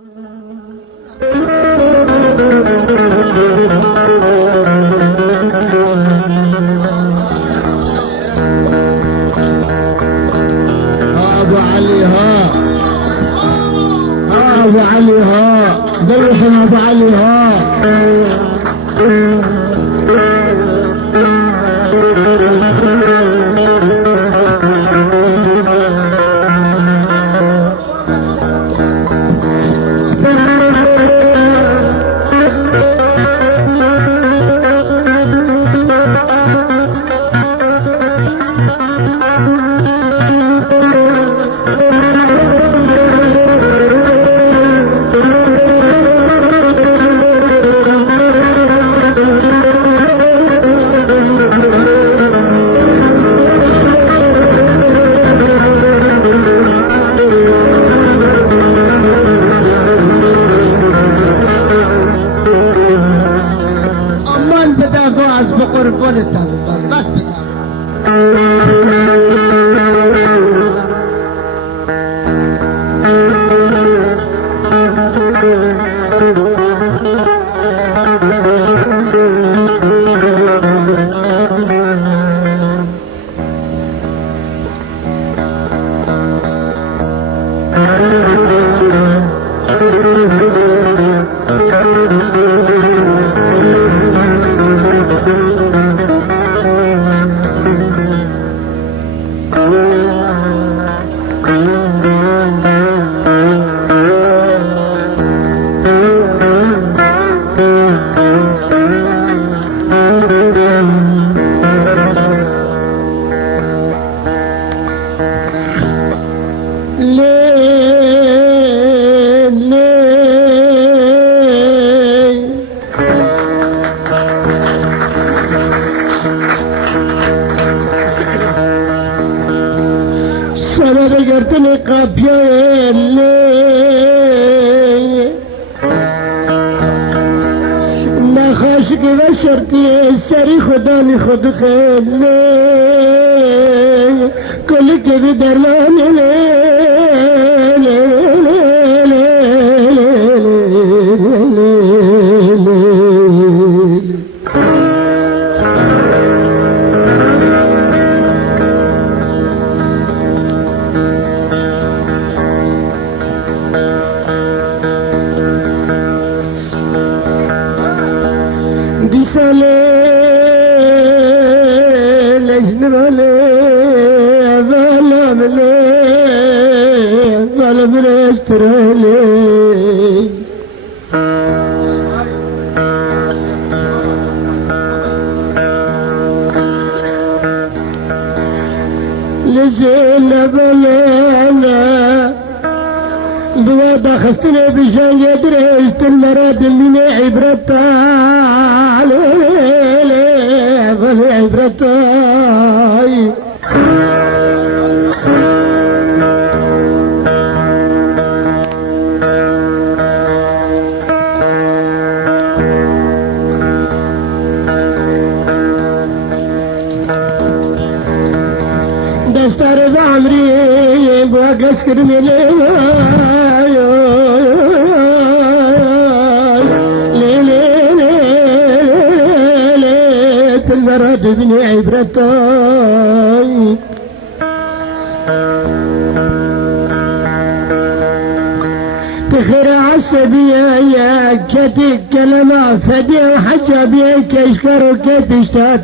ابو علي ها ابو علي ها دلحنا ابو علي ها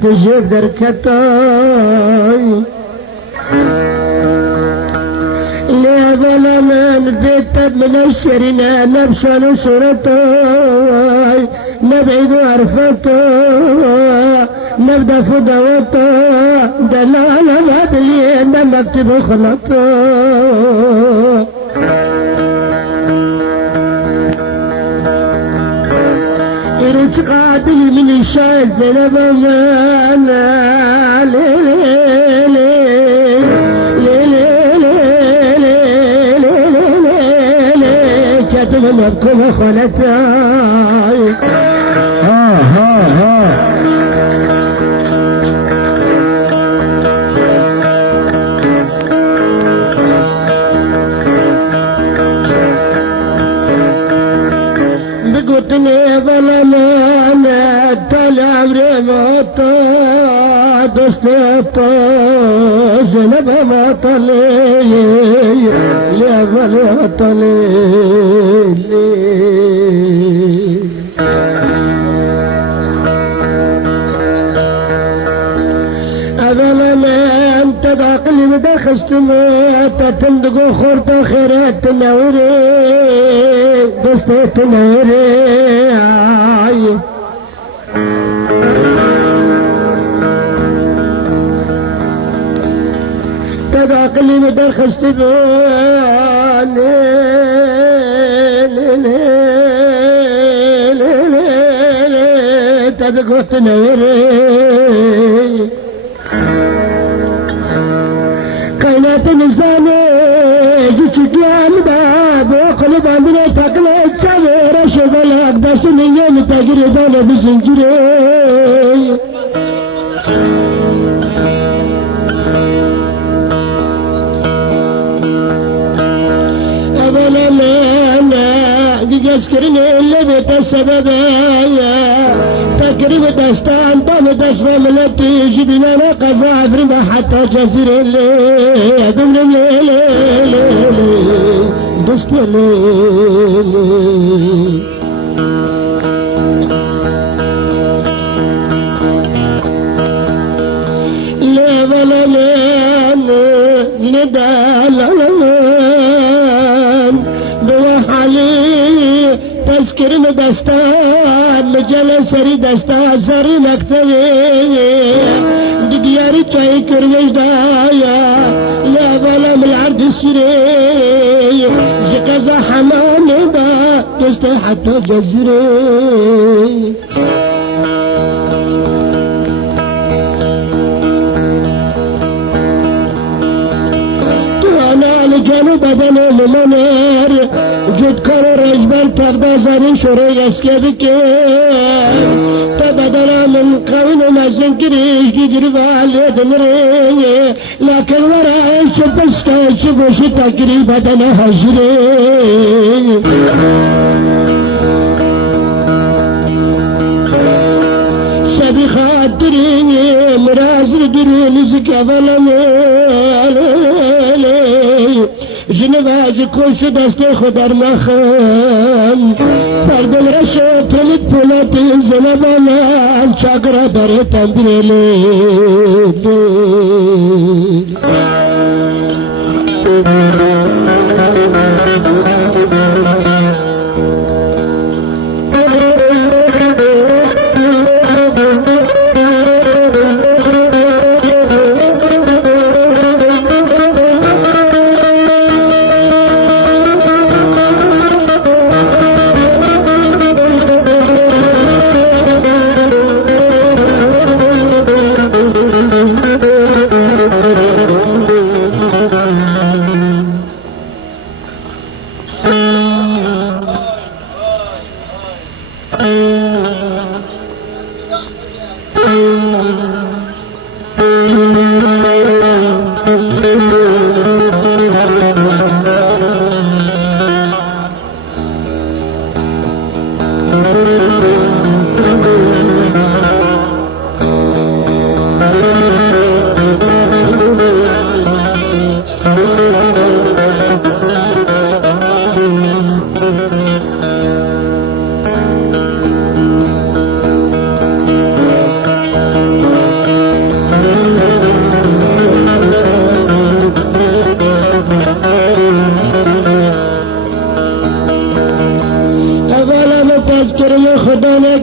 تجدر كتاي لا ظلم البيت من الشرنا نفسا نصرتاي نبعد عرفتاي نبدا فدوتاي دلال الهدلي نكتب خلطاي قادل من الشاز لبمانا كاتب مبكم خلتاي ها ها ها دوست زينب ما طلي يا ما طلي أبلا ما أنت داقلي مدخشت ما تتندق خورت خيرات تنوري دوست تنوري تداقلي مدخشت تدقو تنوري قينات نزاني جيش قيام باب وقلب عندنا تقلع تشاور شغل أقدس نيان تقريبا بزنجري أولا لا يذكرني اللي بيت السبب تقريبا دستان طال دسوة ملتي جبنا قضاء عفرما حتى جزير اللي دمنا اللي دست اللي لا ولا ندال بوحالي تذكر دستان مجال سري دستان سري مكتبي دياري چاي كروش دايا لا ولا من العرض السري جقزا حمام دا تست حتى جزري جنوب بنو المنار جد كرر اجبال تغدا زاري شوري اسكبك تبدلا من قوين مزن كريش جدر والي دمري لكن ورا شبس كشبش تقريبا دنا هجري شبي خاطريني مرازر دروني زكفلمي جنباز کوش دست خودر مخم پردل رشو تلت پولتی زنبالا چاگرا داره تنبیلی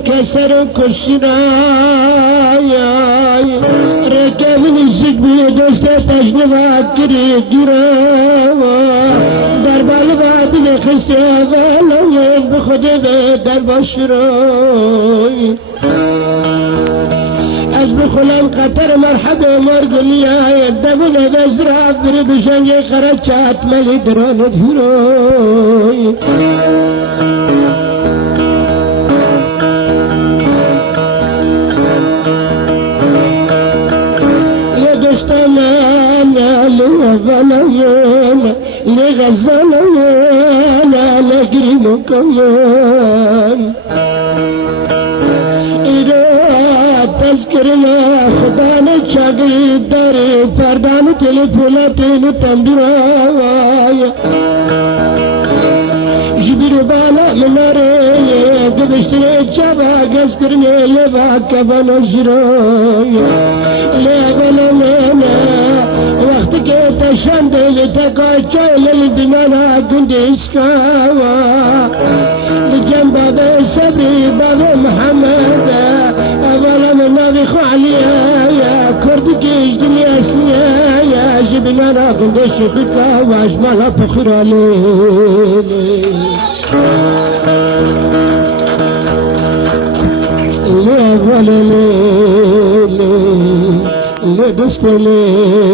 كسر كشنا ركب من الزقبي دوست تجنبا كري جراوا درب الباب لخستي غالوين بخد درب الشروي أزب خلال قطر مرحبا مرقليا يدبل بزرع برب شنجي خرجات ملي دران الهروي غلايين لغزلايين على قريبكم إذا کرنا خدا نے چاگری داری پردان تلیفوناتین تنبیراوایا جبیر بالا مناره گذشتنه چابا گز کرنه لبا کبان زیرایا لبالا منا وقتی که تشنده لتکا چایل دنانا گندیسکاوا لجن بابا صبری بابا محمد اولا من نبي عليا يا كرد كيش دنيا سنيا يا جبنا قندش بكا واجمل فخر عليه يا ولي لي دسكولي